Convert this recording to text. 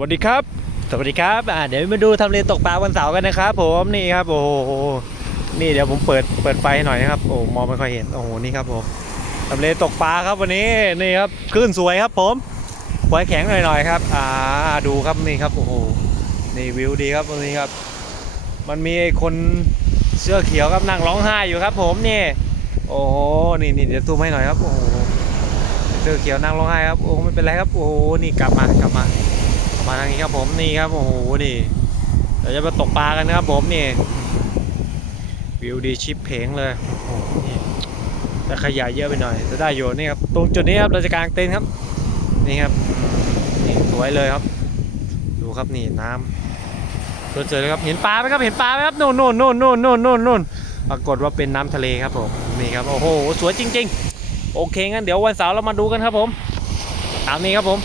วัสดีครับ สวัสดีครับอ่าเดี๋ยวมาดูทำเลตกปลาวันเสาร์กันนะครับผมนี่ครับโอ้โหนี่เดี๋ยวผมเปิดเปิดไฟหน่อยนะครับโอ้มองไม่ค่อยเห็นโอ้โหนี่ครับผมทำเลตกปลาครับวันนี้นี่ครับคลื่นสวยครับผมไฟแข็งหน่อยๆครับอ่าดูครับนี่ครับโอ้โหนี่วิวดีครับตรงนี้ครับ มันมีไอ้คนเสื้อเขียวครับนั่งร้องไห้อยู่ครับ ผมนี่โอ้โหนี่นี่เดี๋ยวซูมให้หน่อยครับโอ้โหเสื้อเขียวนั่งร้องไห้ครับโอ้ไม่เป็นไรครับโอ้โหนี่กลับมากลับมาางนี้ครับผมนี่ครับโอ้โหนี่เดี๋ยวจะมาตกปลากันนะครับผมนี่วิวดีชิปเพงเลยโอ้โหนี่แต่ขยะเยอะไปหน่อยจะได้อยู่นี่ครับตรงจุดนี้ครับเราจะกางเต็นท์ครับนี่ครับนี่สวยเลยครับ ดูครับนี่น้ำสวยๆเลยครับเห็นปลาไหมครับเห็นปลาไหมครับนู่นนู่นนู่นนู่นนู่นนู่นนู่นปรากฏว่าเป็นน้ำทะเลครับผมนี่ครับโอ้โหสวยจริง ๆ โอเคงั้นเดี๋ยววันเสาร์เรามาดูกันครับผม ตามนี้ครับผม